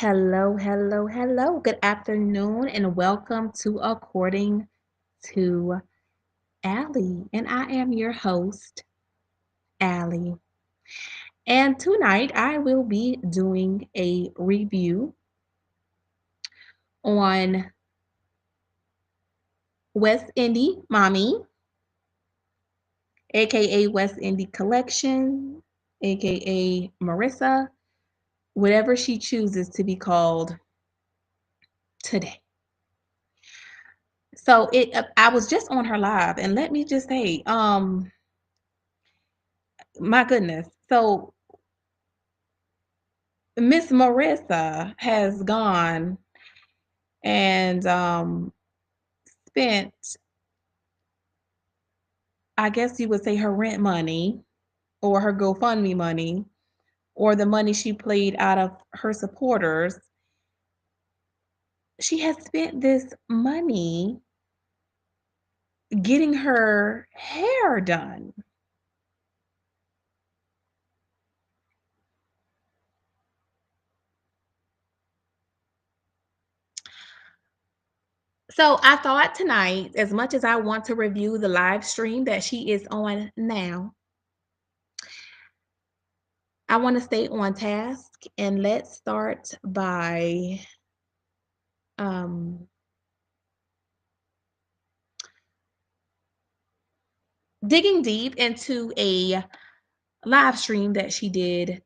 Hello, hello, hello. Good afternoon, and welcome to According to Allie. And I am your host, Allie. And tonight I will be doing a review on West Indie Mommy, aka West Indie Collection, aka Marissa, whatever she chooses to be called today. So I was just on her live, and let me just say, my goodness. So Miss Marissa has gone and spent, I guess you would say, her rent money or her GoFundMe money or the money she played out of her supporters. She has spent this money getting her hair done. So I thought tonight, as much as I want to review the live stream that she is on now, I want to stay on task, and let's start by um, digging deep into a live stream that she did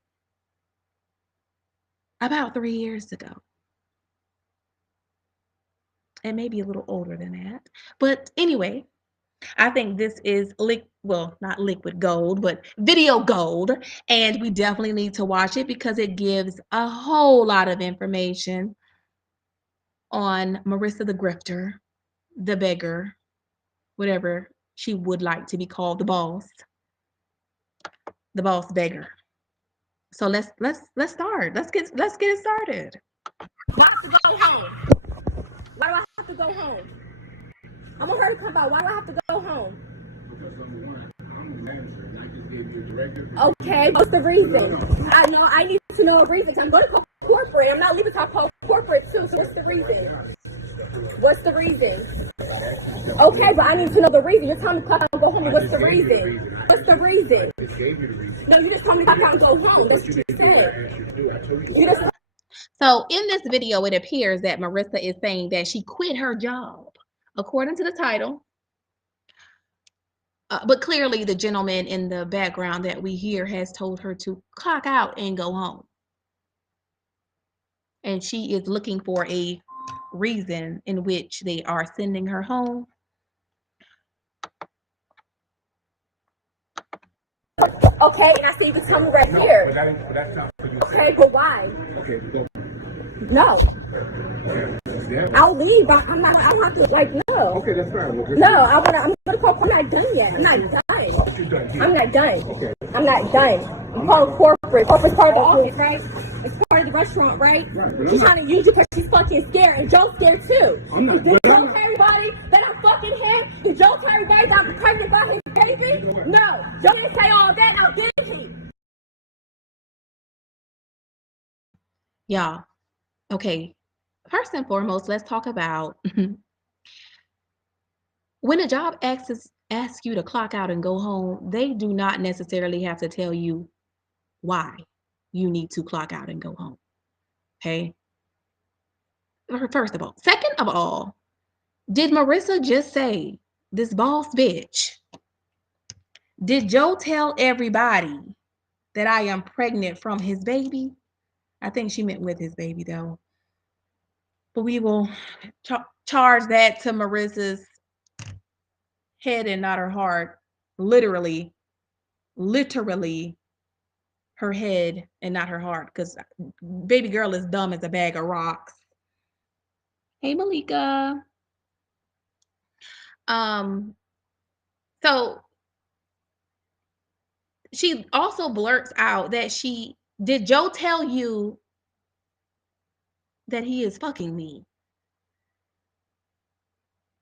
about 3 years ago. And maybe a little older than that. But anyway, I think this is not liquid gold, but video gold. And we definitely need to watch it because it gives a whole lot of information on Marissa the grifter, the beggar, whatever she would like to be called, the boss beggar. So let's start. Let's get it started. Why have to go home? Why do I have to go home? I want her to come out. Why do I have to go home? Because number one, I'm the manager and I just gave you a directive. Okay, what's the reason? I need to know a reason. I'm going to call corporate. I'm not leaving till I call corporate too. So what's the reason? What's the reason? Okay, but I need to know the reason. You're telling me to clock out and go home. What's the reason? What's the reason? I just gave you the reason. No, you just told me to clock out and go home. That's what you said. I told you. You just So in this video, it appears that Marissa is saying that she quit her job, according to the title. But clearly the gentleman in the background that we hear has told her to clock out and go home. And she is looking for a reason in which they are sending her home. okay, and I see you can tell me right here. But that's not what you said. Okay, but why? Okay, go. No. Yeah. I'll leave, but I'm not. I don't have to. Like, no. Okay, that's fine. Well, No, I'm gonna call. I'm not done yet. I'm not done. what you done here? I'm not done. Okay. I'm not done. I'm calling corporate. Corporate's part of the office, right? It's part of the restaurant, right? Right, She's trying to use you because she's fucking scared, and Joe's scared too. I'm not- Did but Joe I'm not- tell everybody that I'm fucking him? Did Joe tell everybody that I'm pregnant by his baby? No. Joe didn't say all that. Now did he? Y'all, okay, first and foremost, let's talk about when a job asks you to clock out and go home, they do not necessarily have to tell you why you need to clock out and go home. Okay? First of all. Second of all, did Marissa just say, this boss bitch, did Joe tell everybody that I am pregnant from his baby? I think she meant with his baby, though. But we will charge that to Marissa's head and not her heart. Literally her head and not her heart, because baby girl is dumb as a bag of rocks. Hey, Malika. So she also blurts out that did Joe tell you that he is fucking me?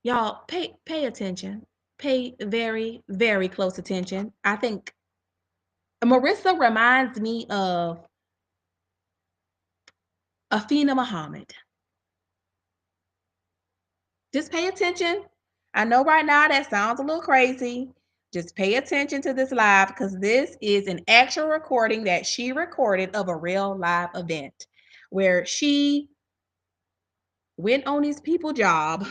Y'all pay attention. Pay very, very close attention. I think Marissa reminds me of Afina Muhammad. Just pay attention. I know right now that sounds a little crazy. Just pay attention to this live because this is an actual recording that she recorded of a real live event where she went on these people's job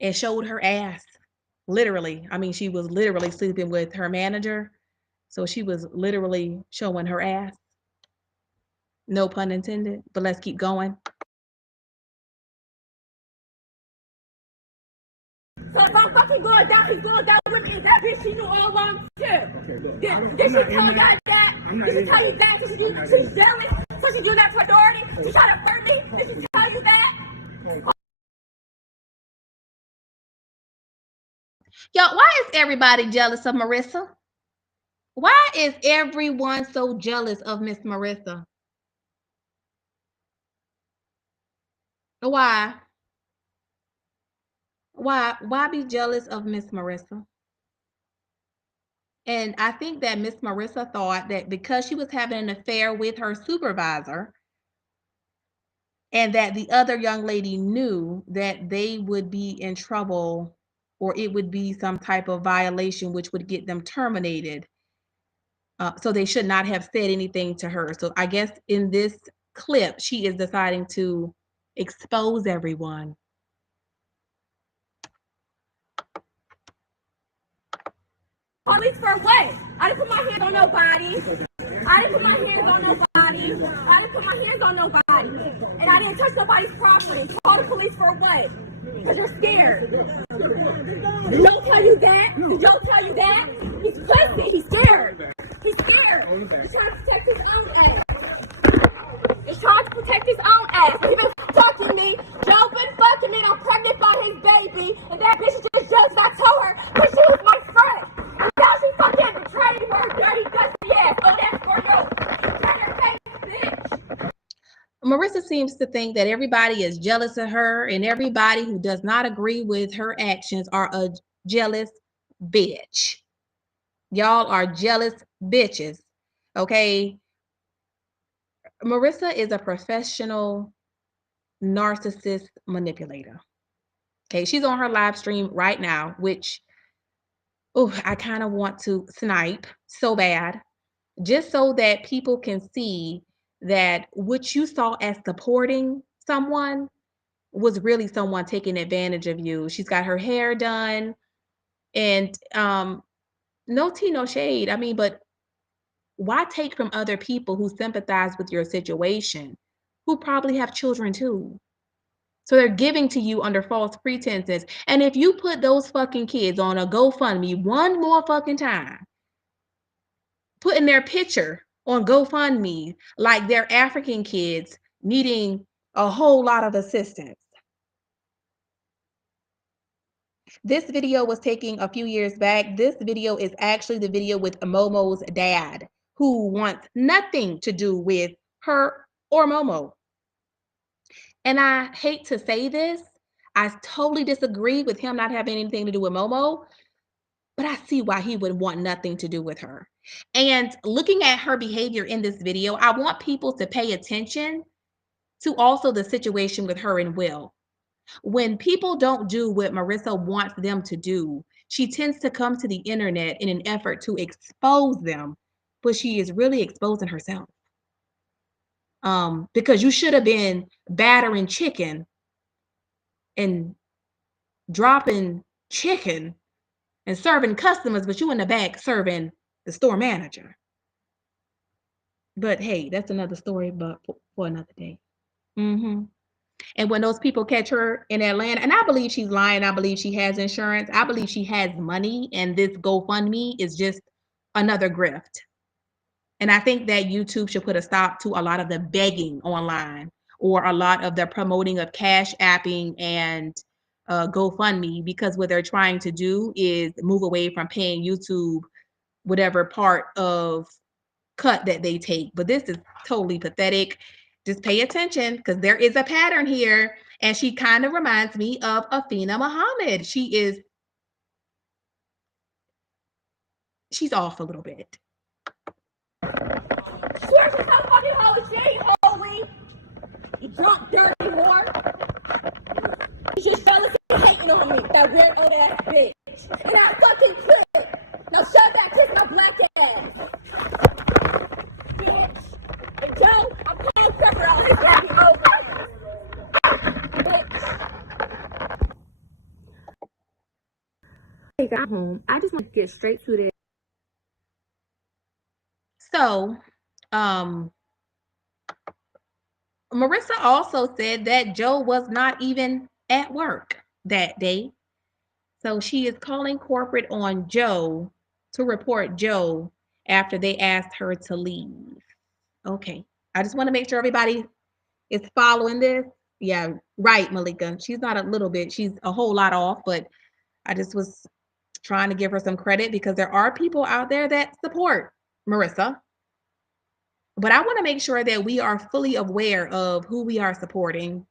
and showed her ass. Literally. I mean, she was literally sleeping with her manager. So she was literally showing her ass. No pun intended, but let's keep going. So if I'm fucking going down, he's going down with me. That bitch she knew all along too. Okay, look. Did she tell you that? Did she tell you that? Did she's jealous? So she do that for authority? She trying to flirt me? Did she tell you that? Yo, why is everybody jealous of Marissa? Why is everyone so jealous of Miss Marissa? Why? Why be jealous of Miss Marissa? And I think that Miss Marissa thought that because she was having an affair with her supervisor and that the other young lady knew that they would be in trouble or it would be some type of violation which would get them terminated. So they should not have said anything to her. So I guess in this clip, she is deciding to expose everyone. Police for what? I didn't put my hands on nobody. I didn't put my hands on nobody. I didn't put my hands on nobody. And I didn't touch nobody's property. Call the police for what? Because you're scared. Did Joe tell you that? Did Joe tell you that? He's pussy. He's scared. He's scared. He's trying to protect his own ass. He's trying to protect his own ass. He's been fucking me. Joe been fucking me and I'm pregnant by his baby. And that bitch is just jealous. I told her because she was my friend. And now she fucking betrayed her dirty, dusty ass. Oh, that's for you. You better face, bitch. Marissa seems to think that everybody is jealous of her and everybody who does not agree with her actions are a jealous bitch. Y'all are jealous bitches. Okay. Marissa is a professional narcissist manipulator. Okay, she's on her live stream right now, which I kind of want to snipe so bad, just so that people can see that what you saw as supporting someone was really someone taking advantage of you. She's got her hair done and no tea, no shade. I mean, but why take from other people who sympathize with your situation, who probably have children too? So they're giving to you under false pretenses. And if you put those fucking kids on a GoFundMe one more fucking time, putting their picture on GoFundMe like they're African kids needing a whole lot of assistance. This video was taken a few years back. This video is actually the video with Momo's dad, who wants nothing to do with her or Momo. And I hate to say this, I totally disagree with him not having anything to do with Momo, but I see why he would want nothing to do with her. And looking at her behavior in this video, I want people to pay attention to also the situation with her and Will. When people don't do what Marissa wants them to do, she tends to come to the internet in an effort to expose them, but she is really exposing herself. Because you should have been battering chicken and dropping chicken and serving customers, but you in the back serving the store manager. But hey, that's another story, but for another day. And when those people catch her in Atlanta, and I believe she's lying, I believe she has insurance, I believe she has money, and this GoFundMe is just another grift. And I think that YouTube should put a stop to a lot of the begging online or a lot of the promoting of cash apping and GoFundMe, because what they're trying to do is move away from paying YouTube whatever part of cut that they take. But this is totally pathetic. Just pay attention because there is a pattern here. And she kind of reminds me of Afina Muhammad. She's off a little bit. Swear she's so fucking holy. She ain't holy. got home. I just want to get straight to this. So, Marissa also said that Joe was not even at work that day. So she is calling corporate on Joe to report Joe after they asked her to leave. Okay. I just want to make sure everybody is following this. Yeah, right, Malika. She's not a little bit, she's a whole lot off, but I just was trying to give her some credit because there are people out there that support Marissa. But I want to make sure that we are fully aware of who we are supporting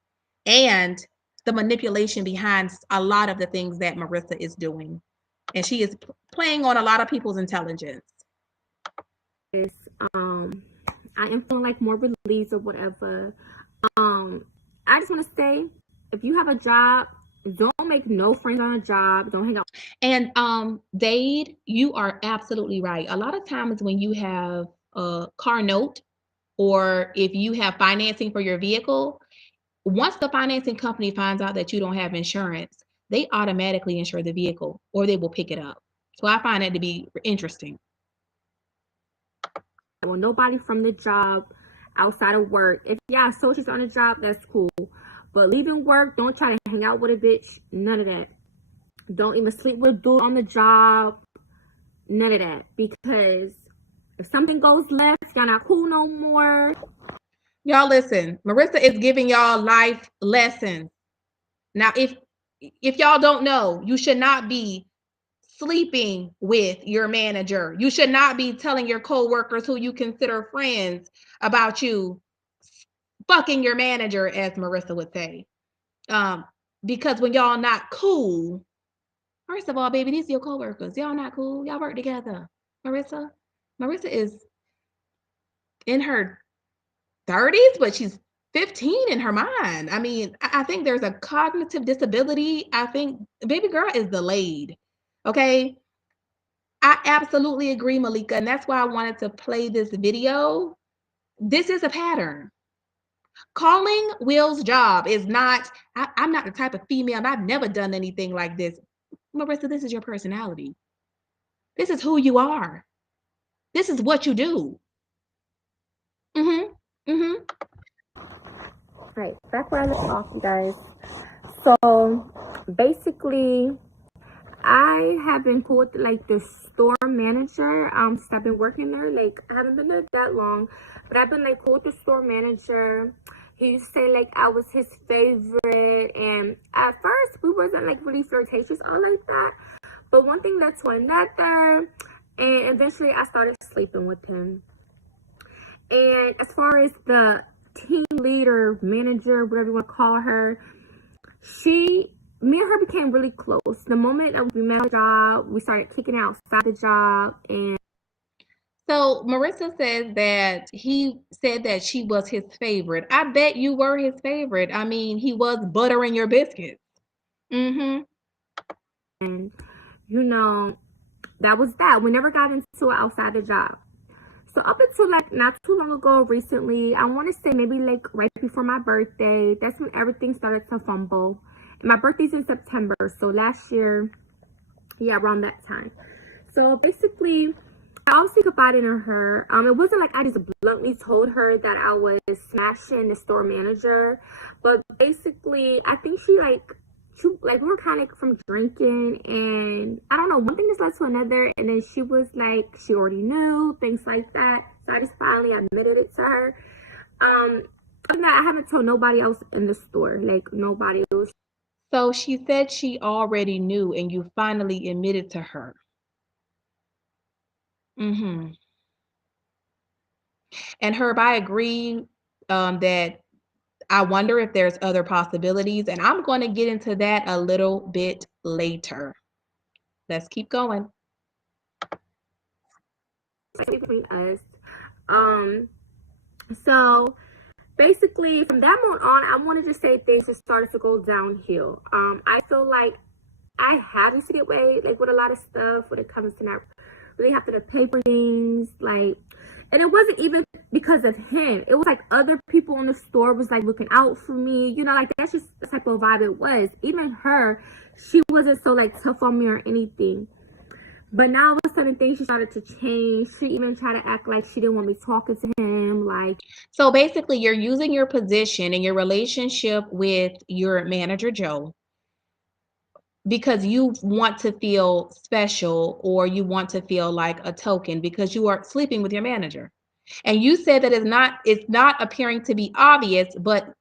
and the manipulation behind a lot of the things that Marissa is doing. And she is playing on a lot of people's intelligence. I am feeling like more release or whatever. I just want to say, if you have a job, don't make no friends on a job. Don't hang out. And Dade, you are absolutely right. A lot of times when you have a car note or if you have financing for your vehicle, once the financing company finds out that you don't have insurance, they automatically insure the vehicle or they will pick it up. So I find that to be interesting. Well, nobody from the job outside of work. If y'all associates on the job, that's cool. But leaving work, don't try to hang out with a bitch. None of that. Don't even sleep with a dude on the job. None of that. Because if something goes left, y'all not cool no more. Y'all listen, Marissa is giving y'all life lessons. Now, if y'all don't know, you should not be sleeping with your manager. You should not be telling your coworkers who you consider friends about you fucking your manager, as Marissa would say. Because when y'all not cool, first of all, baby, these are your coworkers. Y'all not cool. Y'all work together. Marissa is in her 30s, but she's 15 in her mind. I mean, I think there's a cognitive disability. I think baby girl is delayed. Okay. I absolutely agree, Malika. And that's why I wanted to play this video. This is a pattern. Calling Will's job is not, I'm not the type of female, and I've never done anything like this. Marissa, this is your personality. This is who you are. This is what you do. Right, back where I left off, you guys. So basically, I have been cool with like the store manager. Since I've been working there, like I haven't been there that long, but I've been like cool with the store manager. He used to say like I was his favorite, and at first we wasn't like really flirtatious or like that. But one thing led to another, and eventually I started sleeping with him. And as far as the team leader, manager, whatever you want to call her, me and her became really close. The moment that we met on the job, we started kicking outside the job. And so Marissa says that he said that she was his favorite. I bet you were his favorite. I mean, he was buttering your biscuits. And you know, that was that. We never got into it outside the job. So up until like not too long ago, recently, I want to say maybe like right before my birthday, that's when everything started to fumble. And my birthday's in September, so last year, yeah, around that time. So basically, I also confided in her. It wasn't like I just bluntly told her that I was smashing the store manager, but basically, I think she we were kind of from drinking, and I don't know, one thing just led to another, and then she was like, she already knew, things like that. So I just finally admitted it to her. Other than that, I haven't told nobody else in the store, like nobody else. So she said she already knew, and you finally admitted to her. And Herb, I agree that I wonder if there's other possibilities, and I'm going to get into that a little bit later. Let's keep going. Between us. So basically from that moment on, I wanted to say things just started to go downhill. I feel like I had to get away like with a lot of stuff when it comes to not really have to pay for things. Like And it wasn't even because of him. It was like other people in the store was like looking out for me. You know, like that's just the type of vibe it was. Even her, she wasn't so like tough on me or anything. But now all of a sudden things started to change. She even tried to act like she didn't want me talking to him. Like, So basically, you're using your position and your relationship with your manager, Joe, because you want to feel special or you want to feel like a token because you are sleeping with your manager. And you said that it's not appearing to be obvious, but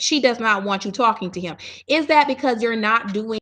she does not want you talking to him. Is that because you're not doing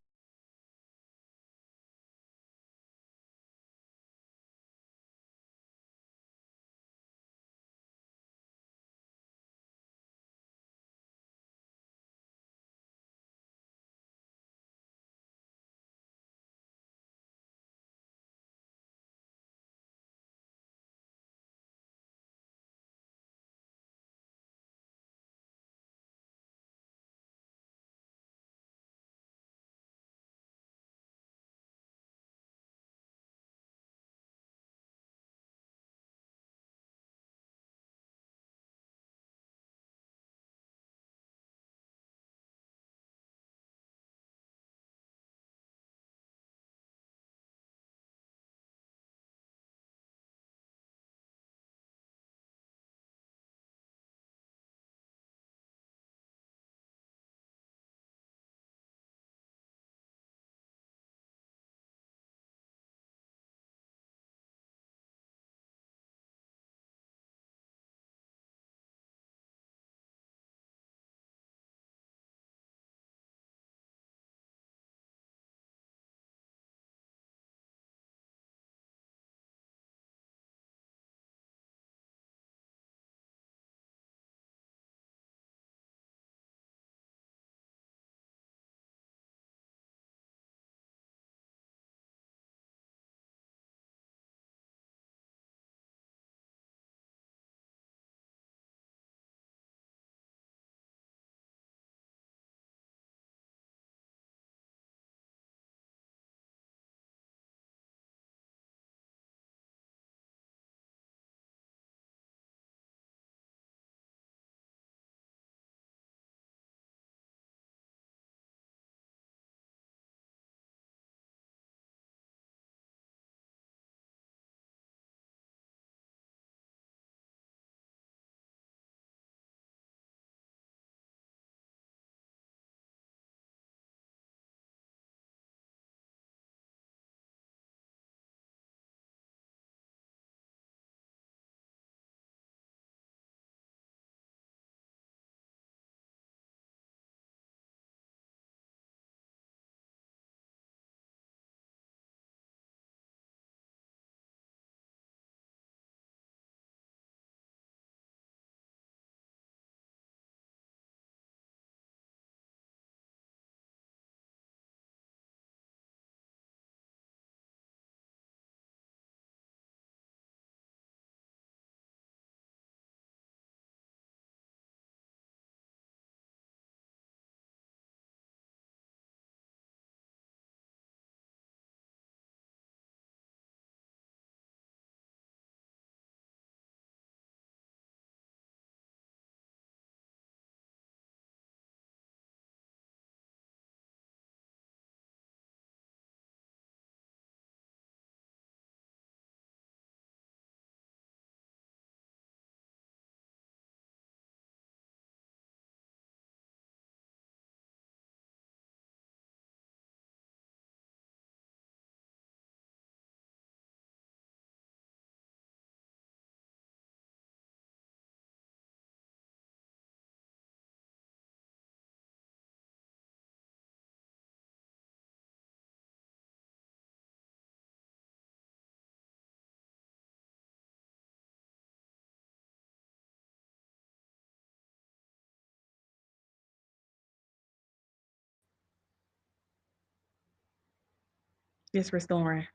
it's restoring?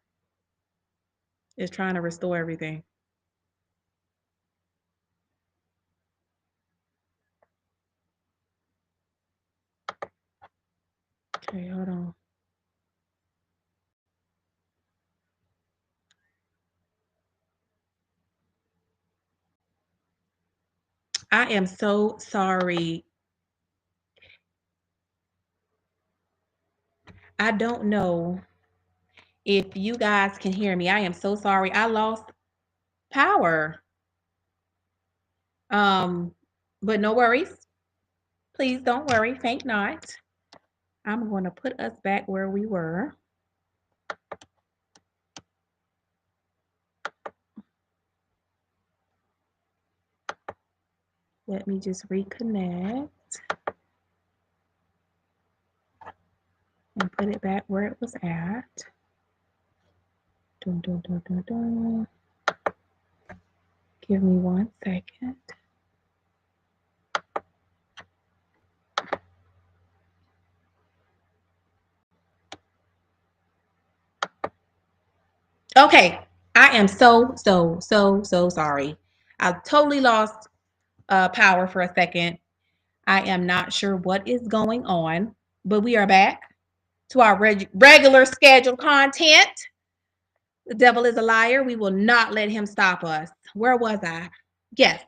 It's trying to restore everything. Okay, hold on. I am so sorry. I don't know if you guys can hear me. I am so sorry. I lost power. Um, but no worries. Please don't worry. Faint not. I'm going to put us back where we were. Let me just reconnect and put it back where it was at. Dun, dun, dun, dun, dun. Give me 1 second. Okay, I am so sorry. I totally lost power for a second. I am not sure what is going on, but we are back to our regular scheduled content. The devil is a liar. We will not let him stop us. Where was I? Yes.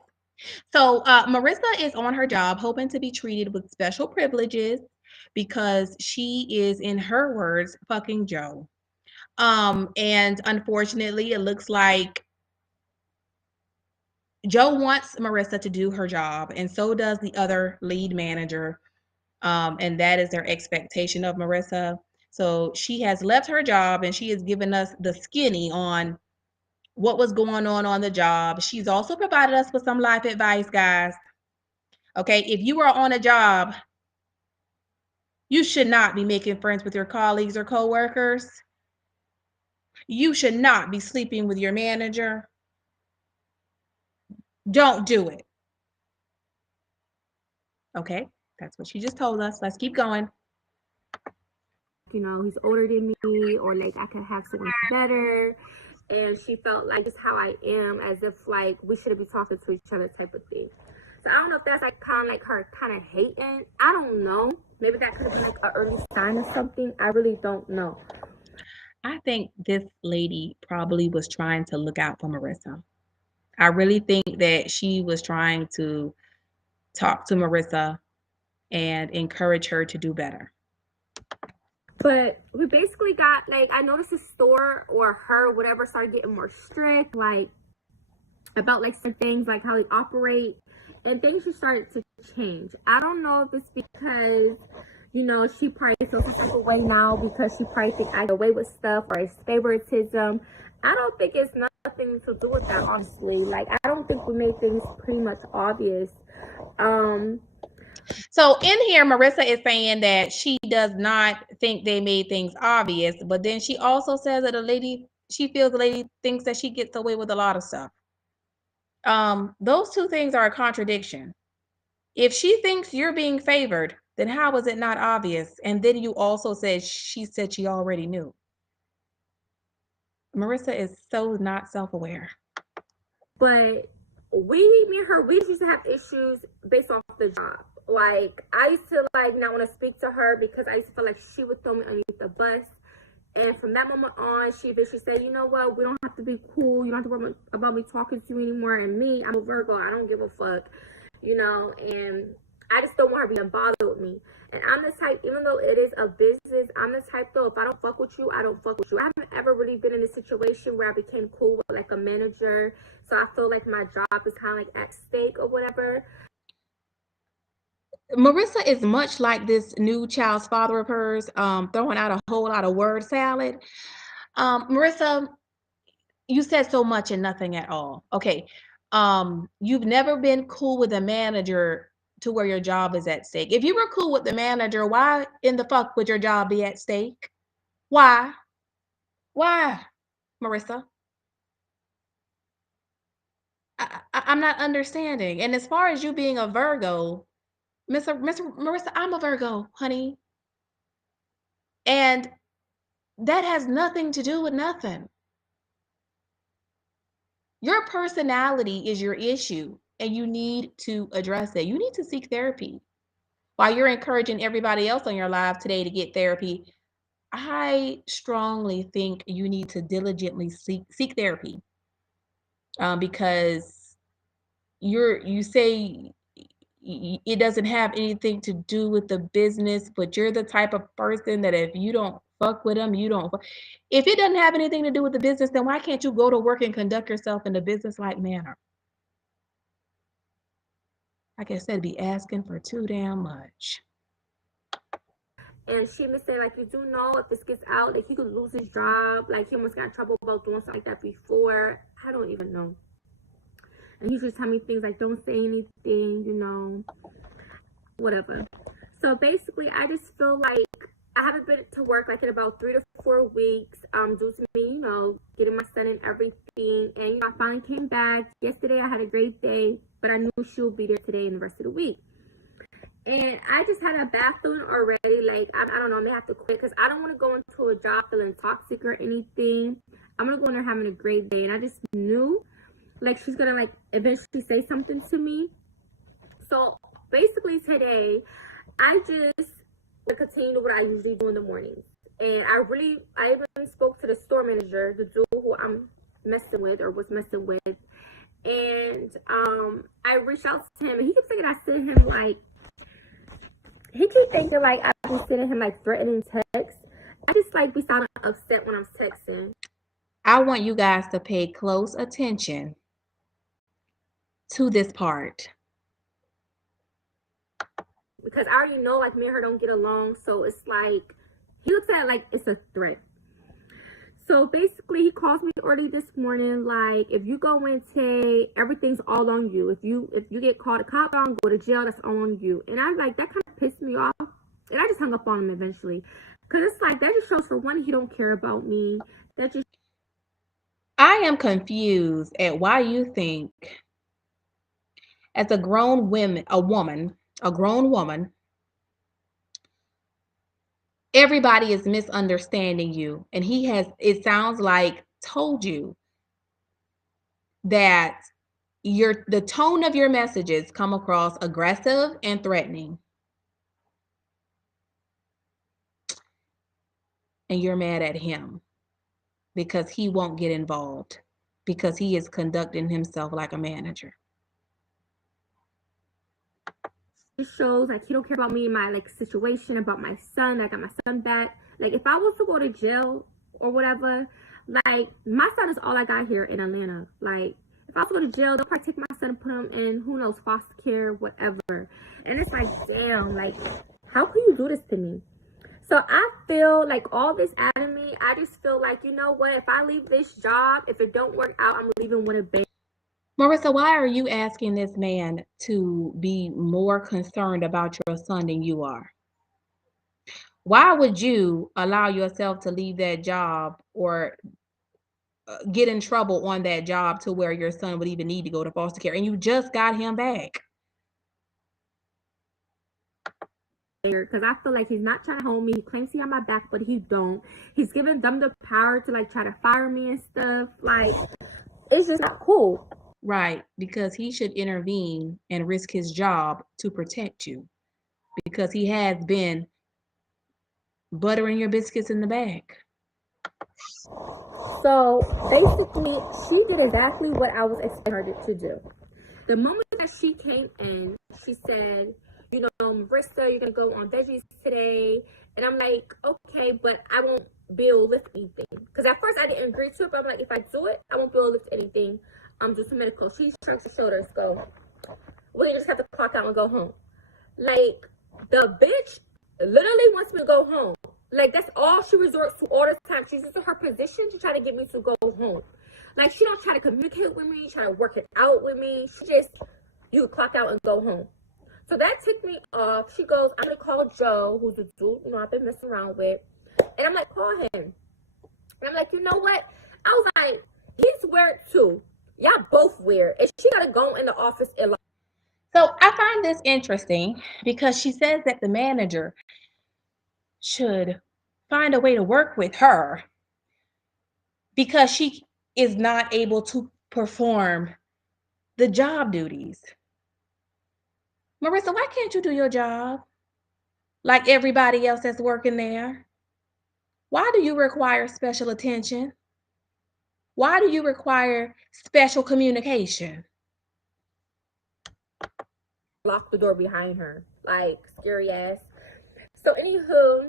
So Marissa is on her job, hoping to be treated with special privileges because she is, in her words, fucking Joe. And unfortunately, it looks like Joe wants Marissa to do her job, and so does the other lead manager. And that is their expectation of Marissa. So she has left her job and she has given us the skinny on what was going on the job. She's also provided us with some life advice, guys. Okay, if you are on a job, you should not be making friends with your colleagues or coworkers. You should not be sleeping with your manager. Don't do it. Okay, that's what she just told us. Let's keep going. You know, he's older than me, or like I could have someone better. And she felt like just how I am, as if like we shouldn't be talking to each other, type of thing. So I don't know if that's like kind of like her kind of hating. I don't know. Maybe that could have been like an early sign of something. I really don't know. I think this lady probably was trying to look out for Marissa. I really think that she was trying to talk to Marissa and encourage her to do better. But we basically got like, I noticed the store or her, whatever, started getting more strict, like about like some things, like how they operate, and things just started to change. I don't know if it's because, you know, she probably feels some type of way now because she probably think I get away with stuff, or it's favoritism. I don't think it's nothing to do with that, honestly. Like, I don't think we made things pretty much obvious. So in here, Marissa is saying that she does not think they made things obvious, but then she also says that she feels the lady thinks that she gets away with a lot of stuff. Those two things are a contradiction. If she thinks you're being favored, then how is it not obvious? And then you also said she said she already knew. Marissa is so not self-aware. But me and her, we used to have issues based off the job. Like, I used to like not want to speak to her because I used to feel like she would throw me underneath the bus. And from that moment on, she eventually said, you know what, we don't have to be cool. You don't have to worry about me talking to you anymore. And me, I'm a Virgo. I don't give a fuck, you know, and I just don't want her being bothered with me. And I'm the type, even though it is a business, I'm the type though, if I don't fuck with you, I don't fuck with you. I haven't ever really been in a situation where I became cool with like a manager. So I feel like my job is kind of like at stake or whatever. Marissa is much like this new child's father of hers, throwing out a whole lot of word salad. Marissa, you said so much and nothing at all. Okay. You've never been cool with a manager to where your job is at stake. If you were cool with the manager, why in the fuck would your job be at stake? Why? Why, Marissa? I'm not understanding. And as far as you being a Virgo, Miss Marissa, I'm a Virgo, honey. And that has nothing to do with nothing. Your personality is your issue, and you need to address it. You need to seek therapy. While you're encouraging everybody else on your live today to get therapy, I strongly think you need to diligently seek therapy because you say it doesn't have anything to do with the business, but you're the type of person that if you don't fuck with them, you don't. If it doesn't have anything to do with the business, then why can't you go to work and conduct yourself in a business-like manner? Like I said, be asking for too damn much. And she would say, like, you do know if this gets out, like, he could lose his job. Like, he almost got in trouble about doing something like that before. I don't even know. And he just tell me things like, don't say anything, whatever. So basically, I just feel like I haven't been to work like in about 3 to 4 weeks, due to me, getting my son and everything. And I finally came back yesterday. I had a great day, but I knew she would be there today and the rest of the week. And I just had a bad feeling already. Like, I don't know, I may have to quit because I don't want to go into a job feeling toxic or anything. I'm going to go in there having a great day. And I just knew, like, she's going to, like, eventually say something to me. So, basically today, I just continue what I usually do in the mornings. And I even spoke to the store manager, the dude who I'm messing with or was messing with. And I reached out to him, and he kept thinking I sent him, like, he keep thinking, like, I be sending him, like, threatening texts. I just, like, be sounding upset when I'm texting. I want you guys to pay close attention to this part. Because I already know, like, me and her don't get along. So it's like, he looks at it like it's a threat. So basically, he calls me early this morning, like, if you go in today, everything's all on you. If you get caught a cop on, go to jail, that's all on you. And I like, that kind of pissed me off. And I just hung up on him eventually. Because it's like, that just shows, for one, he don't care about me. That just... I am confused at why you think, as a grown woman, everybody is misunderstanding you. And he has, it sounds like, told you that the tone of your messages come across aggressive and threatening. And you're mad at him because he won't get involved, because he is conducting himself like a manager. It shows, like, he don't care about me and my, like, situation, about my son. I got my son back. Like, if I was to go to jail or whatever, like, my son is all I got here in Atlanta. Like, if I was to go to jail, they'll probably take my son and put him in, who knows, foster care, whatever. And it's like, damn, like, how can you do this to me? So I feel like all this out of me, I just feel like, you know what, if I leave this job, if it don't work out, I'm leaving with a baby. Marissa, why are you asking this man to be more concerned about your son than you are? Why would you allow yourself to leave that job or get in trouble on that job to where your son would even need to go to foster care, and you just got him back? Because I feel like he's not trying to hold me. He claims he on my back, but he don't. He's giving them the power to, like, try to fire me and stuff. Like, it's just not cool. Right, because he should intervene and risk his job to protect you, because he has been buttering your biscuits in the back. So basically, she did exactly what I was expecting her to do. The moment that she came in, she said, Marissa, you're gonna go on veggies today. And I'm like, okay, but I won't be able to lift anything. Because at first I didn't agree to it, but I'm like, if I do it, I won't be able to lift anything. Do some medical. She shrugs her shoulders, go, well, you just have to clock out and go home. Like, the bitch literally wants me to go home. Like, that's all she resorts to all the time. She's just in her position to try to get me to go home. Like, she don't try to communicate with me, try to work it out with me. She just, you clock out and go home. So that took me off. She goes, I'm going to call Joe, who's a dude, I've been messing around with. And I'm like, call him. And I'm like, you know what? I was like, he's weird too. Y'all both weird. And she got to go in the office and... So I find this interesting because she says that the manager should find a way to work with her because she is not able to perform the job duties. Marissa, why can't you do your job like everybody else that's working there? Why do you require special attention? Why do you require special communication? lock the door behind her. Like, scary ass. So, anywho,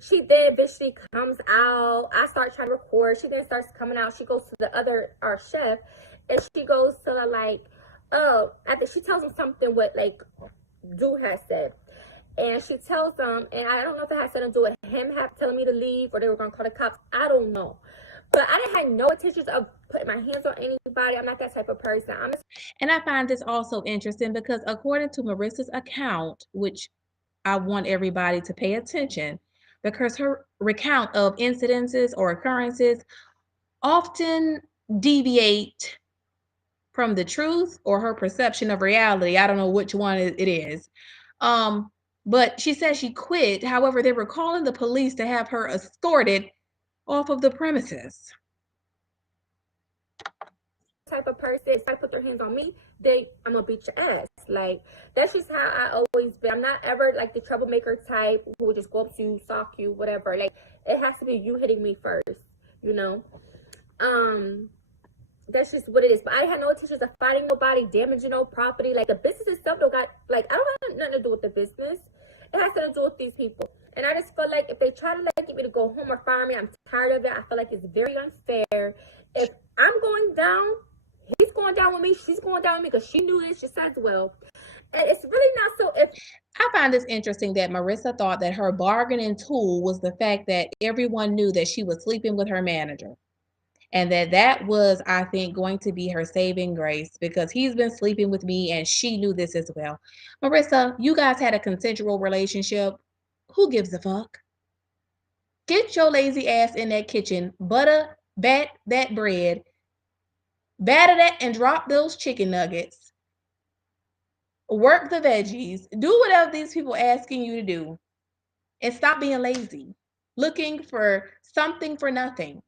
she then eventually comes out. I start trying to record. She then starts coming out. She goes to the other, our chef, and she goes to the, like, oh, after she tells him something what, like, dude has said. And she tells them, and I don't know if it has something to do with him telling me to leave or they were going to call the cops. I don't know. But I didn't have no intentions of putting my hands on anybody. I'm not that type of person. And I find this also interesting because according to Marissa's account, which I want everybody to pay attention, because her recount of incidences or occurrences often deviate from the truth or her perception of reality. I don't know which one it is. But she says she quit. However, they were calling the police to have her escorted off of the premises. Type of person, if I put their hands on me, I'm gonna beat your ass. Like, that's just how I always been. I'm not ever like the troublemaker type who would just go up to you, sock you, whatever. Like, it has to be you hitting me first, you know. That's just what it is. But I had no intentions of fighting nobody, damaging no property. Like, the business itself don't got, like, I don't have nothing to do with the business. It has to do with these people. And I just feel like if they try to like get me to go home or fire me, I'm tired of it. I feel like it's very unfair. If I'm going down, he's going down with me, she's going down with me, because she knew this just as well. And it's really not so. If I find this interesting that Marissa thought that her bargaining tool was the fact that everyone knew that she was sleeping with her manager. And that was, I think, going to be her saving grace because he's been sleeping with me and she knew this as well. Marissa, you guys had a consensual relationship. Who gives a fuck? Get your lazy ass in that kitchen, bat that bread, batter that and drop those chicken nuggets, work the veggies, do whatever these people asking you to do, and stop being lazy, looking for something for nothing.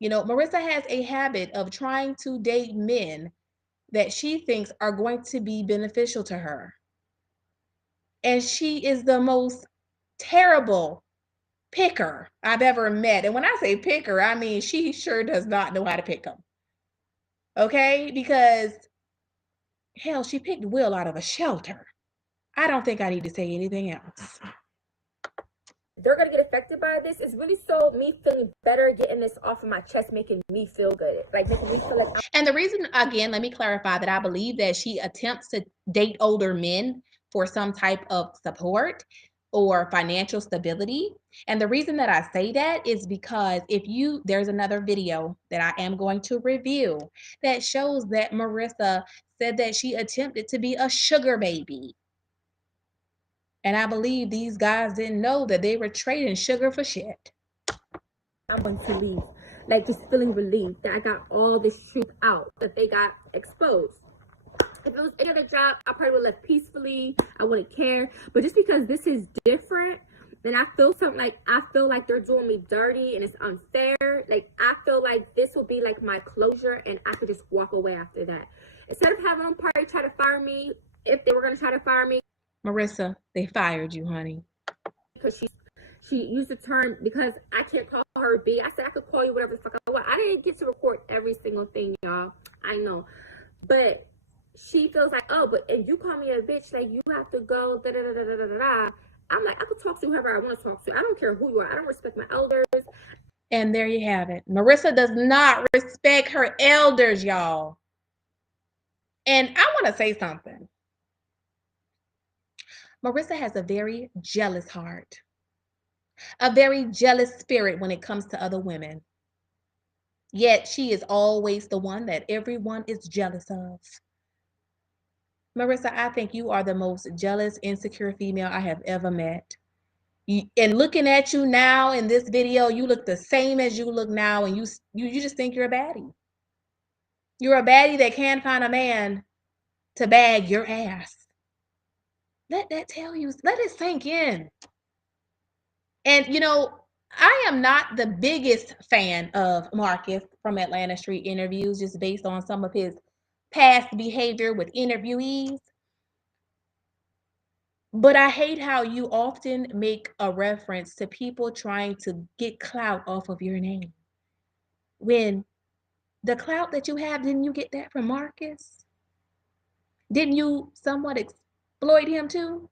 You know, Marissa has a habit of trying to date men that she thinks are going to be beneficial to her. And she is the most terrible picker I've ever met. And when I say picker, I mean she sure does not know how to pick them. Okay? Because hell, she picked Will out of a shelter. I don't think I need to say anything else. they're gonna get affected by this, it's really so me feeling better, getting this off of my chest, making me feel good, like making me feel like. And the reason, again, let me clarify that I believe that she attempts to date older men for some type of support or financial stability. And the reason that I say that is because there's another video that I am going to review that shows that Marissa said that she attempted to be a sugar baby. And I believe these guys didn't know that they were trading sugar for shit. I'm going to leave, like, just feeling relieved that I got all this truth out, that they got exposed. If it was any other job, I probably would have left peacefully. I wouldn't care. But just because this is different, then I feel something like, I feel like they're doing me dirty and it's unfair. Like, I feel like this will be like my closure and I could just walk away after that. Instead of having one party try to fire me, if they were going to try to fire me. Marissa, they fired you, honey. Because she used the term, because I can't call her B. I said I could call you whatever the fuck I want. I didn't get to record every single thing, y'all. I know. But she feels like, oh, but and you call me a bitch, like you have to go, da da da da da da da. I'm like, I could talk to whoever I want to talk to. I don't care who you are. I don't respect my elders. And there you have it. Marissa does not respect her elders, y'all. And I want to say something. Marissa has a very jealous heart, a very jealous spirit when it comes to other women. Yet she is always the one that everyone is jealous of. Marissa, I think you are the most jealous, insecure female I have ever met. And looking at you now in this video, you look the same as you look now, and you just think you're a baddie. You're a baddie that can't find a man to bag your ass. Let that tell you, let it sink in. And you know, I am not the biggest fan of Marcus from Atlanta Street Interviews, just based on some of his past behavior with interviewees. But I hate how you often make a reference to people trying to get clout off of your name. When the clout that you have, didn't you get that from Marcus? Didn't you somewhat exploit him too?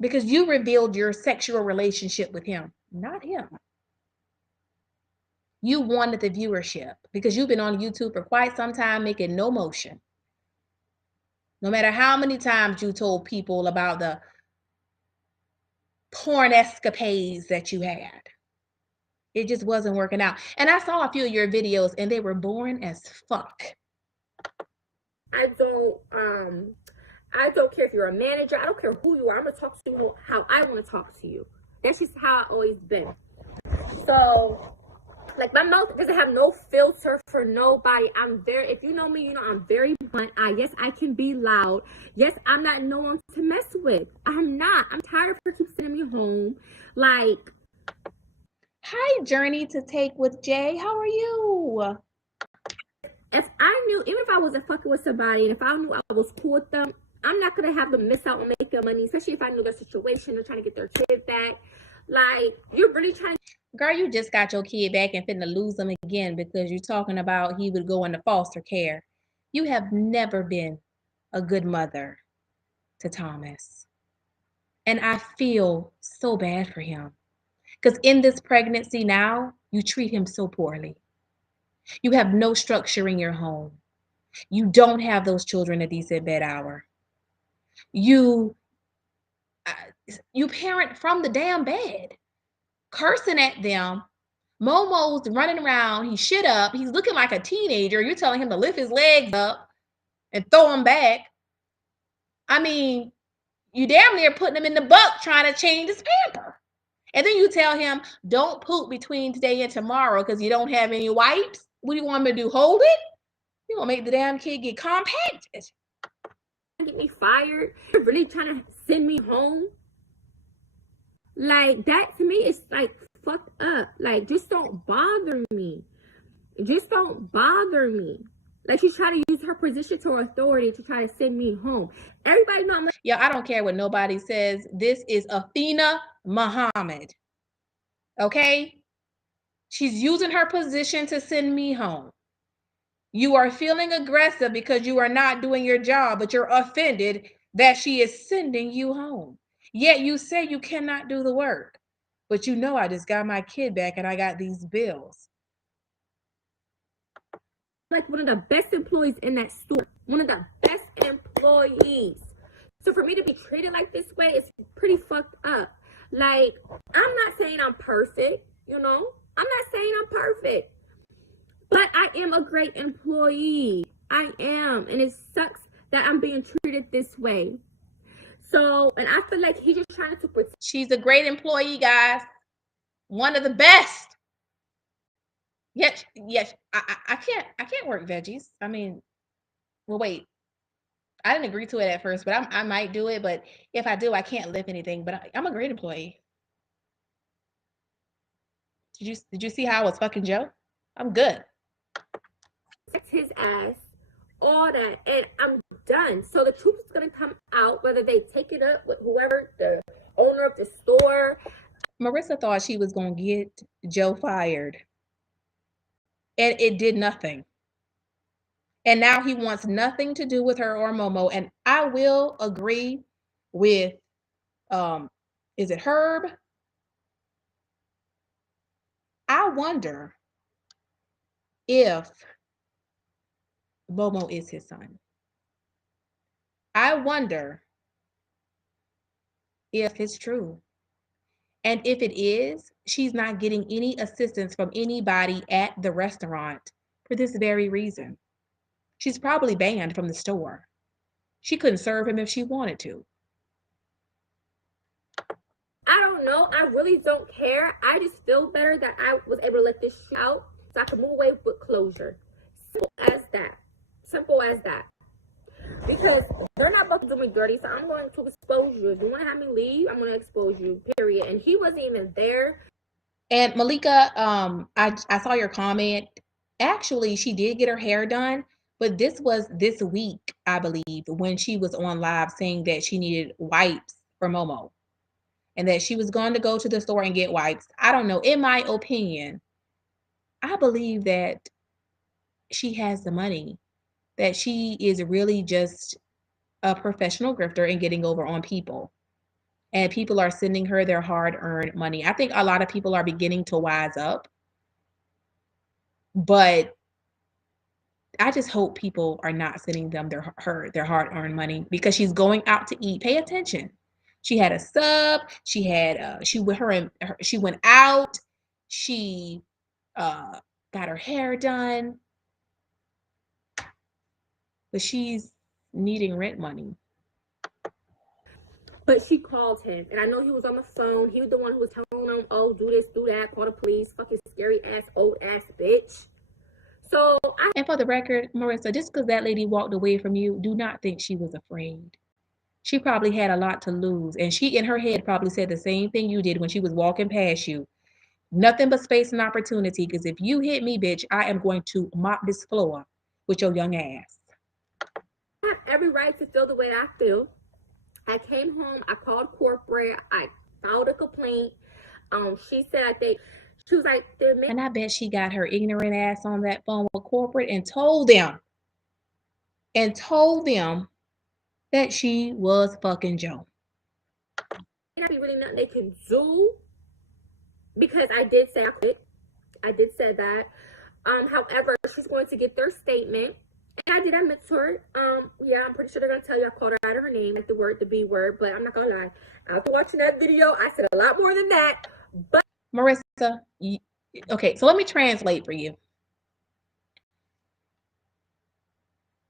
Because you revealed your sexual relationship with him, not him. You wanted the viewership because you've been on YouTube for quite some time making no motion. No matter how many times you told people about the porn escapades that you had, it just wasn't working out. And I saw a few of your videos and they were boring as fuck. I don't care if you're a manager. I don't care who you are. I'm gonna talk to you how I want to talk to you. That's just how I always been. So, like, my mouth doesn't have no filter for nobody. If you know me, you know I'm very blunt. Yes, I can be loud. Yes, I'm not no one to mess with. I'm not. I'm tired of her keep sending me home. Like, hi, Journey to Take with Jay. How are you? if I knew, even if I wasn't fucking with somebody, and if I knew I was cool with them, I'm not gonna have them miss out on making money, especially if I know their situation. They're trying to get their kid back. Like, you're really trying to. Girl, you just got your kid back and finna lose him again because you're talking about he would go into foster care. You have never been a good mother to Thomas. And I feel so bad for him. Because in this pregnancy now, you treat him so poorly. You have no structure in your home. You don't have those children a decent bed hour. You parent from the damn bed, cursing at them. Momo's running around. He shit up. He's looking like a teenager. You're telling him to lift his legs up and throw him back. I mean, you damn near putting him in the buck trying to change his pamper. And then you tell him, don't poop between today and tomorrow because you don't have any wipes. What do you want me to do? Hold it? You're going to make the damn kid get compacted. Get me fired. You're really trying to send me home. Like, that to me is like fucked up. Like, just don't bother me. Just don't bother me. Like, she's trying to use her position to authority to try to send me home. Everybody know I'm like, yeah, I don't care what nobody says. This is Athena Muhammad. Okay? She's using her position to send me home. You are feeling aggressive because you are not doing your job, but you're offended that she is sending you home. Yet you say you cannot do the work. But you know I just got my kid back and I got these bills. like one of the best employees in that store. One of the best employees. So for me to be treated like this way is pretty fucked up. Like, I'm not saying I'm perfect, you know? I'm not saying I'm perfect. But I am a great employee. I am. And it sucks that I'm being treated this way. So, and I feel like he's just trying to protect. She's a great employee, guys. One of the best. Yes, I can't work veggies. I mean, well, wait. I didn't agree to it at first, but I might do it. But if I do, I can't lift anything. But I'm a great employee. Did you see how I was fucking Joe? I'm good. His ass, all that, and I'm done. So the truth is gonna come out, whether they take it up with whoever the owner of the store. Marissa thought she was gonna get Joe fired, and it did nothing. And now he wants nothing to do with her or Momo. And I will agree with, is it Herb? I wonder if Momo is his son. I wonder if it's true. And if it is, she's not getting any assistance from anybody at the restaurant for this very reason. She's probably banned from the store. She couldn't serve him if she wanted to. I don't know. I really don't care. I just feel better that I was able to let this shit out so I can move away with closure. Simple as that. Simple as that. Because they're not about to do me dirty, so I'm going to expose you. If you want to have me leave, I'm going to expose you, period. And he wasn't even there. And Malika, I saw your comment. Actually, she did get her hair done, but this was this week, I believe, when she was on live saying that she needed wipes for Momo and that she was going to go to the store and get wipes. I don't know. In my opinion, I believe that she has the money, that she is really just a professional grifter and getting over on people. And people are sending her their hard-earned money. I think a lot of people are beginning to wise up, but I just hope people are not sending them their hard-earned money because she's going out to eat. Pay attention. She had a sub. She had she went out. She got her hair done, but she's needing rent money. But she called him, and I know he was on the phone. He was the one who was telling him, "Oh, do this, do that, call the police." Fucking scary ass, old ass bitch. So And for the record, Marissa, just because that lady walked away from you, do not think she was afraid. She probably had a lot to lose, and she in her head probably said the same thing you did when she was walking past you. Nothing but space and opportunity, because if you hit me, bitch, I am going to mop this floor with your young ass. I have every right to feel the way I feel. I came home, I called corporate, I filed a complaint. She said she was like, and I bet she got her ignorant ass on that phone with corporate and told them that she was fucking Joe. May not be really nothing they can do because I did say I quit. I did say that. However, she's going to get their statement. And I did admit to her. Yeah, I'm pretty sure they're gonna tell you I called her out of her name, like the B word, but I'm not gonna lie. After watching that video, I said a lot more than that. But Marissa, okay, so let me translate for you.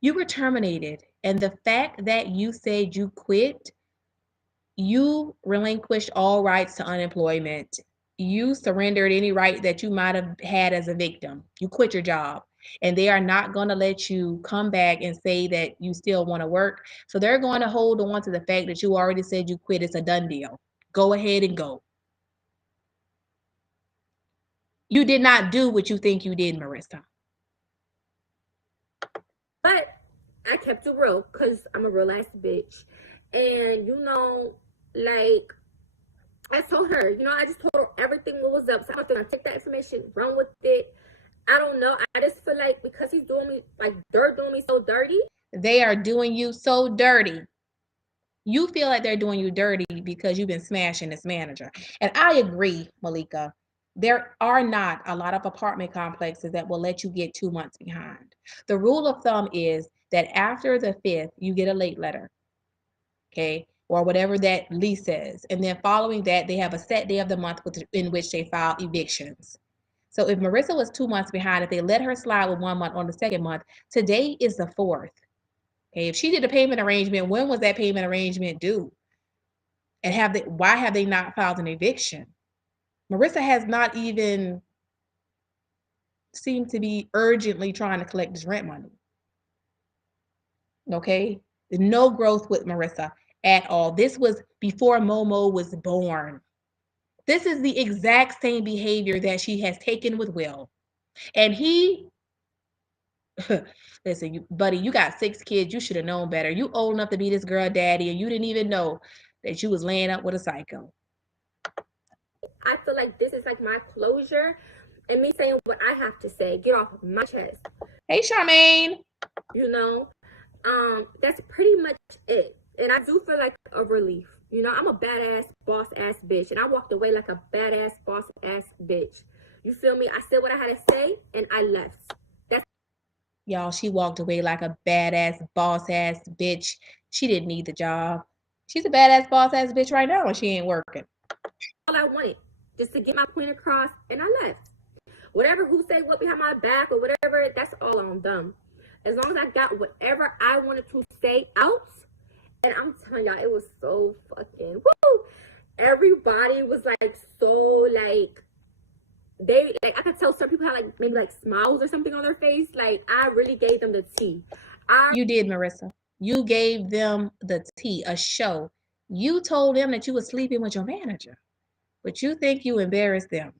You were terminated, and the fact that you said you quit, you relinquished all rights to unemployment. You surrendered any right that you might have had as a victim. You quit your job, and they are not going to let you come back and say that you still want to work. So they're going to hold on to the fact that you already said you quit. It's a done deal. Go ahead and go. You did not do what you think you did, Marissa. But I kept it real because I'm a real ass bitch. And like I told her, I just told her everything what was up. So I'm gonna take that information, run with it. I don't know. I just feel like because he's doing me, like they're doing me so dirty. They are doing you so dirty. You feel like they're doing you dirty because you've been smashing this manager. And I agree, Malika. There are not a lot of apartment complexes that will let you get 2 months behind. The rule of thumb is that after the 5th, you get a late letter, okay, or whatever that lease says. And then following that, they have a set day of the month in which they file evictions. So if Marissa was 2 months behind, if they let her slide with 1 month on the second month, today is the 4th. Okay, if she did a payment arrangement, when was that payment arrangement due? And why have they not filed an eviction? Marissa has not even seemed to be urgently trying to collect this rent money. Okay? No growth with Marissa at all. This was before Momo was born. This is the exact same behavior that she has taken with Will. And he, listen, buddy, you got 6 kids. You should have known better. You old enough to be this girl daddy, and you didn't even know that you was laying up with a psycho. I feel like this is like my closure and me saying what I have to say, get off my chest. Hey, Charmaine. That's pretty much it. And I do feel like a relief. I'm a badass boss ass bitch, and I walked away like a badass boss ass bitch. You feel me? I said what I had to say, and I left. Y'all, she walked away like a badass boss ass bitch. She didn't need the job. She's a badass boss ass bitch right now, and she ain't working. All I wanted, just to get my point across, and I left. Whatever who say what behind my back or whatever, that's all on them. As long as I got whatever I wanted to say out, and I'm telling y'all, it was so fucking woo. Everybody was like so like I could tell some people had like maybe like smiles or something on their face. Like I really gave them the tea. You did, Marissa. You gave them the tea, a show. You told them that you were sleeping with your manager, but you think you embarrassed them.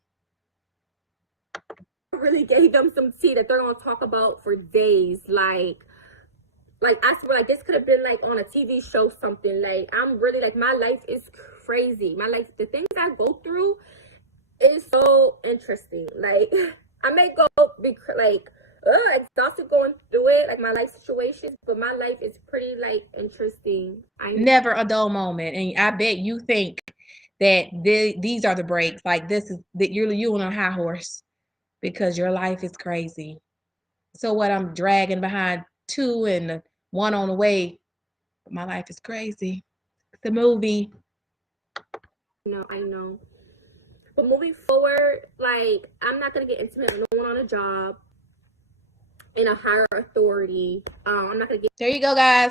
I really gave them some tea that they're gonna talk about for days. Like I swear, like this could have been like on a TV show, something. Like I'm really like my life is crazy. My life, the things I go through is so interesting. Like I may go be like exhausted going through it, like my life situations, but my life is pretty like interesting. Never a dull moment. And I bet you think that these are the breaks. Like this is that you're on a high horse because your life is crazy. So what, I'm dragging behind 2 and 1 on the way. My life is crazy. It's a movie. I know. But moving forward, like I'm not gonna get intimate with no one on a job in a higher authority. I'm not gonna get. There you go, guys.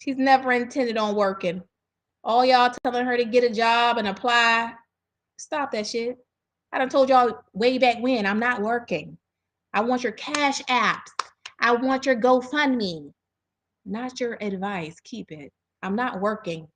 She's never intended on working. All y'all telling her to get a job and apply. Stop that shit. I done told y'all way back when, I'm not working. I want your cash apps. I want your GoFundMe. Not your advice. Keep it. I'm not working.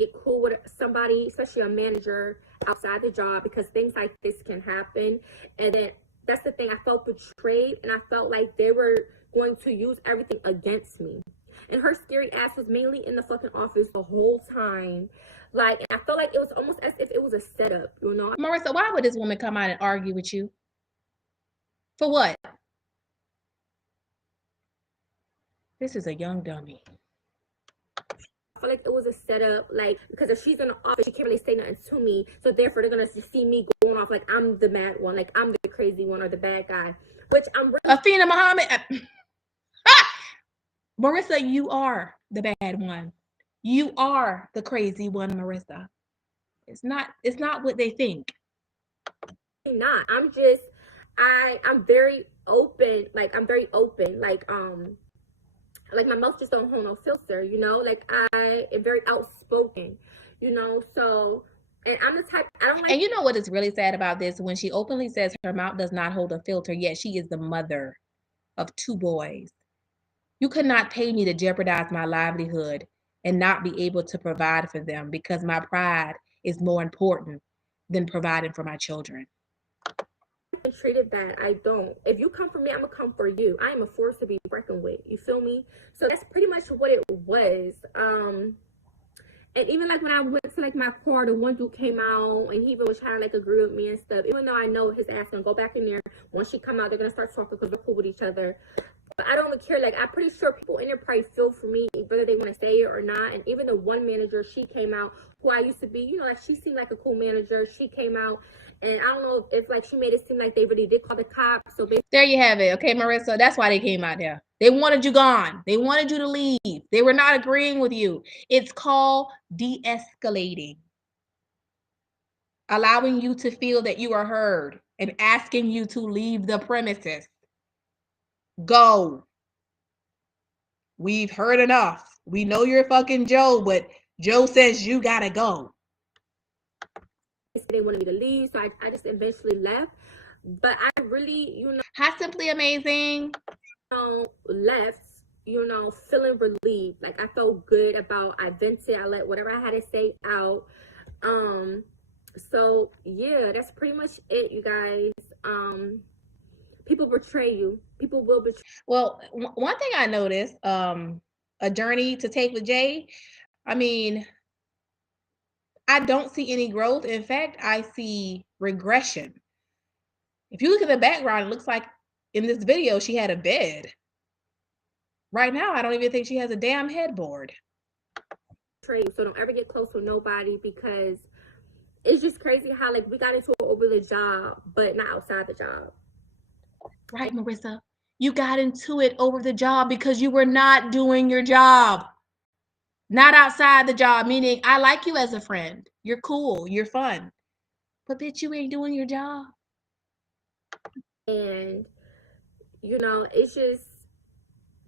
Get cool with somebody, especially a manager outside the job, because things like this can happen. And then that's the thing. I felt betrayed, and I felt like they were going to use everything against me. And her scary ass was mainly in the fucking office the whole time. Like, and I felt like it was almost as if it was a setup, you know? Marissa, why would this woman come out and argue with you? For what? This is a young dummy. I feel like it was a setup, like, because if she's in the office, she can't really say nothing to me. So therefore, they're gonna see me going off like I'm the mad one, like I'm the crazy one or the bad guy. Which I'm really. Afina Muhammad. Marissa, you are the bad one. You are the crazy one, Marissa. It's not what they think. Not. I'm very open. Like I'm very open. Like my mouth just don't hold no filter, you know? Like I am very outspoken, you know? So, and I'm the type, I don't like. And you know what is really sad about this? When she openly says her mouth does not hold a filter, yet she is the mother of 2 boys. You could not pay me to jeopardize my livelihood and not be able to provide for them because my pride is more important than providing for my children. Treated that. I don't. If you come for me, I'm gonna come for you. I am a force to be reckoned with. You feel me? So that's pretty much what it was. And even like when I went to like my car, the one dude came out and he even was trying to like agree with me and stuff. Even though I know his ass gonna go back in there once she come out, they're gonna start talking because they're cool with each other. But I don't even care. Like I'm pretty sure people in there probably feel for me, whether they want to say it or not. And even the one manager, she came out, who I used to be, you know, like she seemed like a cool manager. She came out, and I don't know if like she made it seem like they really did call the cops. So there you have it. Okay, Marissa, that's why they came out there. They wanted you gone. They wanted you to leave. They were not agreeing with you. It's called de-escalating. Allowing you to feel that you are heard and asking you to leave the premises. Go. We've heard enough. We know you're fucking Joe, but Joe says you gotta go. they wanted me to leave, so I just eventually left. But I really, you know, How Simply Amazing left, you know, feeling relieved. Like I felt good about, I vented, I let whatever I had to say out. So yeah, that's pretty much it, you guys. People betray you. People will betray. Well, one thing I noticed, a journey to take with Jay. I mean, I don't see any growth. In fact, I see regression. If you look at the background, it looks like in this video she had a bed. Right now, I don't even think she has a damn headboard. So don't ever get close with nobody, because it's just crazy how like we got into it over the job, but not outside the job. Right, Marissa? You got into it over the job because you were not doing your job. Not outside the job, meaning I like you as a friend. You're cool. You're fun. But bitch, you ain't doing your job. And, you know, it's just,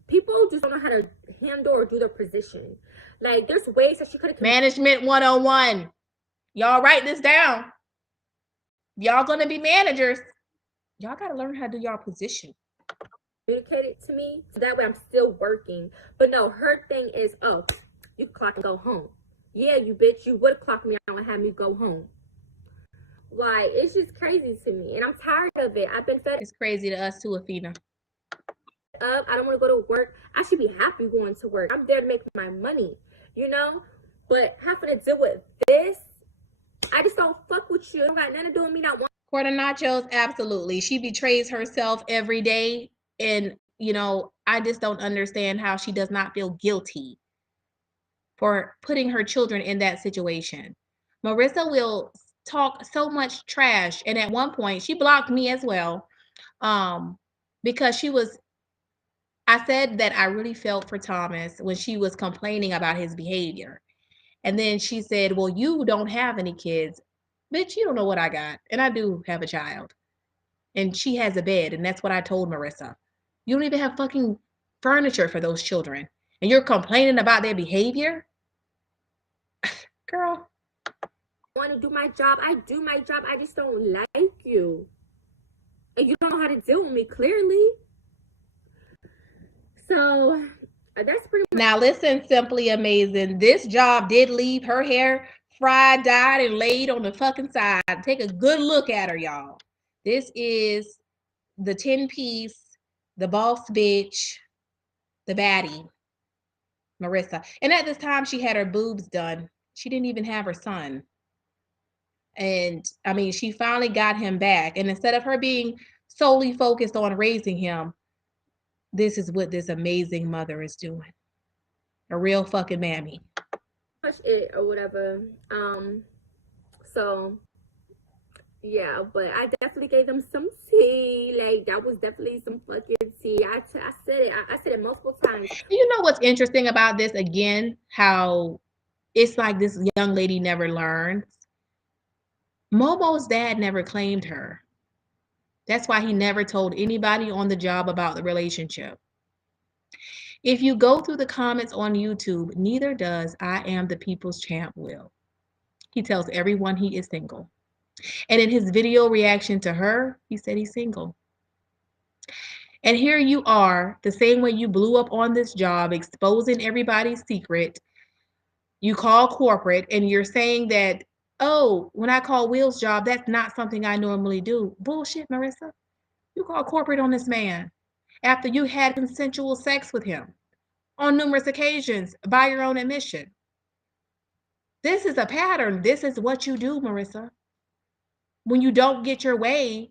people just don't know how to handle or do their position. Like, there's ways that she could have. Management 101. Y'all write this down. Y'all gonna be managers. Y'all gotta learn how to do y'all position. Communicated to me, so that way I'm still working. But no, her thing is, oh, you can clock and go home. Yeah, you bitch, you would clock me out and have me go home. Like, it's just crazy to me, and I'm tired of it. I've been fed. It's crazy to us too, Afina. Up. I don't want to go to work. I should be happy going to work. I'm there to make my money, you know? But having to deal with this, I just don't fuck with you. It don't got nothing to do with me not wanting. For the nachos, absolutely. She betrays herself every day. And, I just don't understand how she does not feel guilty for putting her children in that situation. Marissa will talk so much trash. And at one point, she blocked me as well. Um, because I said that I really felt for Thomas when she was complaining about his behavior. And then she said, well, you don't have any kids. Bitch, you don't know what I got. And I do have a child. And she has a bed. And that's what I told Marissa. You don't even have fucking furniture for those children. And you're complaining about their behavior? Girl. I want to do my job. I do my job. I just don't like you. And you don't know how to deal with me, clearly. So that's pretty much. Now listen, Simply Amazing. This job did leave her hair fried, dyed, and laid on the fucking side. Take a good look at her, y'all. This is the 10-piece, the boss bitch, the baddie, Marissa. And at this time, she had her boobs done. She didn't even have her son. And I mean, she finally got him back. And instead of her being solely focused on raising him, this is what this amazing mother is doing. A real fucking mammy. It or whatever. So yeah, but I definitely gave them some tea. Like, that was definitely some fucking tea. I said it multiple times. You know what's interesting about this again? How it's like this young lady never learns. Momo's dad never claimed her. That's why he never told anybody on the job about the relationship. If you go through the comments on YouTube, neither does I Am the People's Champ Will. He tells everyone he is single. And in his video reaction to her, he said he's single. And here you are, the same way you blew up on this job, exposing everybody's secret. You call corporate and you're saying that, oh, when I call Will's job, that's not something I normally do. Bullshit, Marissa. You call corporate on this man after you had consensual sex with him on numerous occasions by your own admission. This is a pattern. This is what you do, Marissa. When you don't get your way,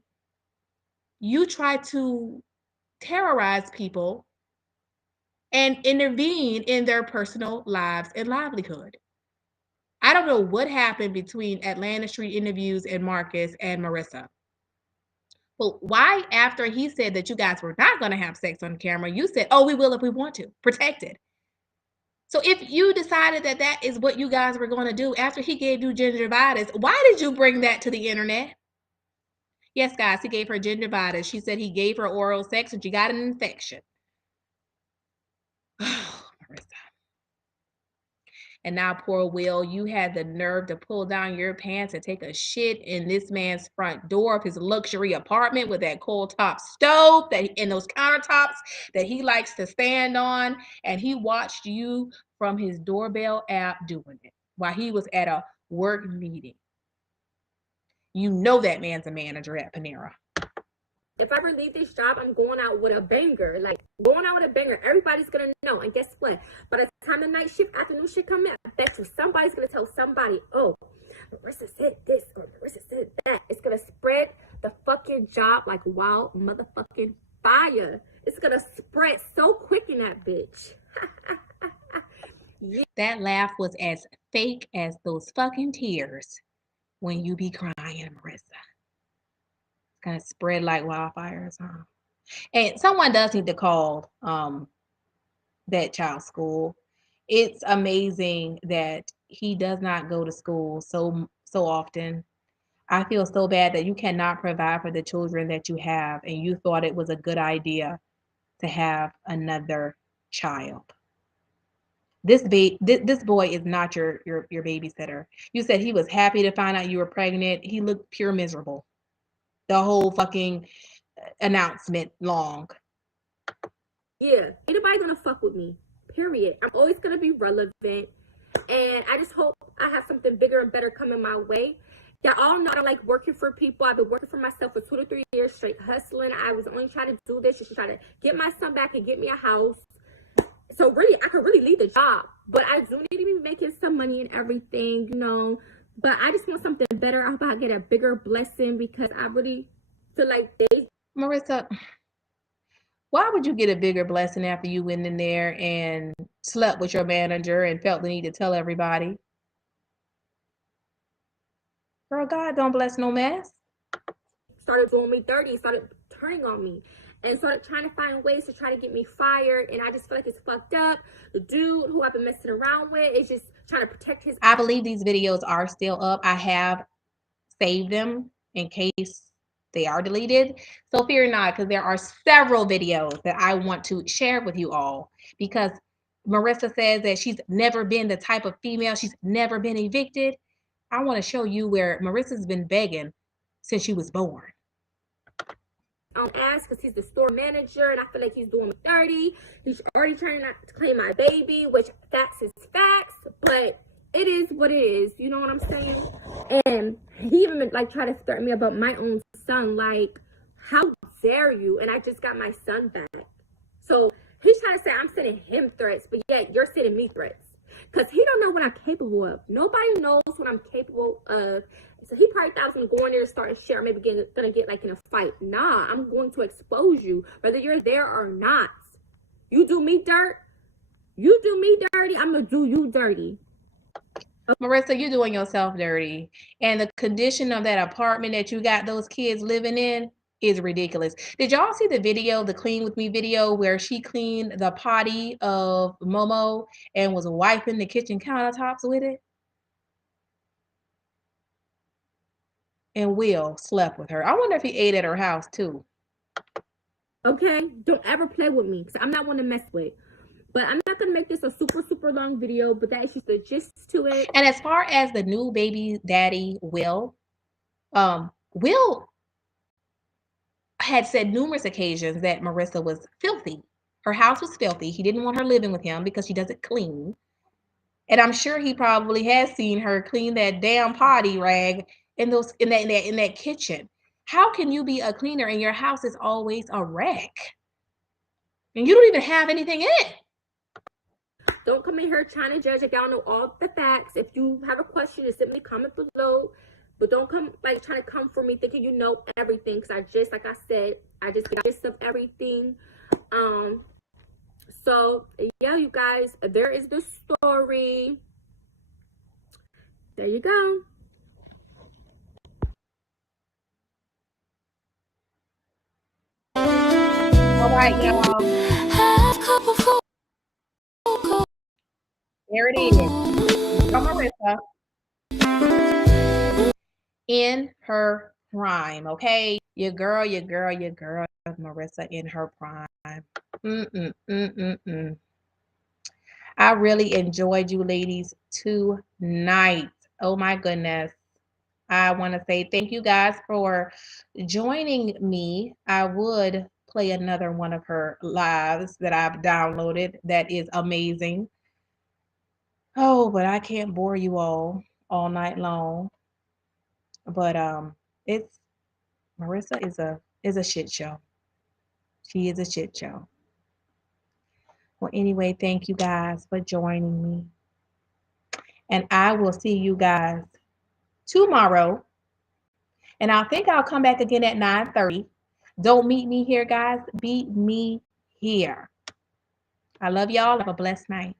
you try to terrorize people and intervene in their personal lives and livelihood. I don't know what happened between Atlanta Street Interviews and Marcus and Marissa. But why, after he said that you guys were not going to have sex on camera, you said, oh, we will if we want to, protected. So if you decided that that is what you guys were going to do after he gave you gingivitis, why did you bring that to the internet? Yes, guys, he gave her gingivitis. She said he gave her oral sex and she got an infection. Oh, Marissa. And now, poor Will, you had the nerve to pull down your pants and take a shit in this man's front door of his luxury apartment with that coal top stove and those countertops that he likes to stand on. And he watched you from his doorbell app doing it while he was at a work meeting. You know that man's a manager at Panera. If I ever leave this job, I'm going out with a banger. Like, going out with a banger. Everybody's going to know. And guess what? By the time the night shift, afternoon shift come in, I bet you somebody's going to tell somebody, oh, Marissa said this or Marissa said that. It's going to spread the fucking job like wild motherfucking fire. It's going to spread so quick in that bitch. Yeah. That laugh was as fake as those fucking tears when you be crying, Marissa. Kind of spread like wildfires, huh? And someone does need to call that child's school. It's amazing that he does not go to school so often. I feel so bad that you cannot provide for the children that you have, and you thought it was a good idea to have another child. This boy is not your babysitter. You said he was happy to find out you were pregnant. He looked pure miserable the whole fucking announcement long. Yeah, ain't nobody gonna fuck with me, period. I'm always gonna be relevant, and I just hope I have something bigger and better coming my way. Y'all all know I don't like working for people. I've been working for myself for 2 to 3 years straight, hustling. I was only trying to do this just to try to get my son back and get me a house. So really, I could really leave the job, but I do need to be making some money and everything, But I just want something better. I hope I get a bigger blessing because I really feel like they. Marissa, why would you get a bigger blessing after you went in there and slept with your manager and felt the need to tell everybody? Girl, God don't bless no mess. Started doing me dirty, started turning on me, and started trying to find ways to try to get me fired. And I just feel like it's fucked up. The dude who I've been messing around with is just trying to protect his. I believe these videos are still up. I have saved them in case they are deleted. So fear not, because there are several videos that I want to share with you all, because Marissa says that she's never been the type of female, she's never been evicted. I want to show you where Marissa's been begging since she was born. Ask because he's the store manager and I feel like he's doing me dirty. He's already trying not to claim my baby, which facts is facts, but it is what it is. You know what I'm saying? And he even like tried to threaten me about my own son. Like, how dare you? And I just got my son back. So he's trying to say I'm sending him threats, but yet you're sending me threats. Because he don't know what I'm capable of. Nobody knows what I'm capable of. So he probably thought I was going to go in there and start a share, maybe going to get like in a fight. Nah, I'm going to expose you, whether you're there or not. You do me dirt, you do me dirty, I'm going to do you dirty. Marissa, you're doing yourself dirty. And the condition of that apartment that you got those kids living in is ridiculous. Did y'all see the video, the Clean With Me video, where she cleaned the potty of Momo and was wiping the kitchen countertops with it? And Will slept with her. I wonder if he ate at her house too. Okay, don't ever play with me because I'm not one to mess with. But I'm not going to make this a super long video, but that is just the gist to it. And as far as the new baby daddy, Will had said numerous occasions that Marissa was filthy. Her house was filthy. He didn't want her living with him because she doesn't clean. And I'm sure he probably has seen her clean that damn potty rag in that kitchen. How can you be a cleaner and your house is always a wreck? And you don't even have anything in it. Don't come in here trying to judge. If y'all know all the facts, if you have a question, just simply comment below. But don't come like trying to come for me thinking you know everything. Because I just, like I said, I just get gist of everything. So yeah, you guys, there is the story. There you go. All right, y'all. There it is. From Marissa. In her prime, okay? Your girl, Marissa in her prime. I really enjoyed you ladies tonight. Oh my goodness. I want to say thank you guys for joining me. I would play another one of her lives that I've downloaded that is amazing. Oh, but I can't bore you all night long. But it's Marissa is a shit show. She is a shit show. Well, anyway, thank you guys for joining me. And I will see you guys tomorrow. And I think I'll come back again at 9:30. Don't meet me here, guys. Beat me here. I love y'all. Have a blessed night.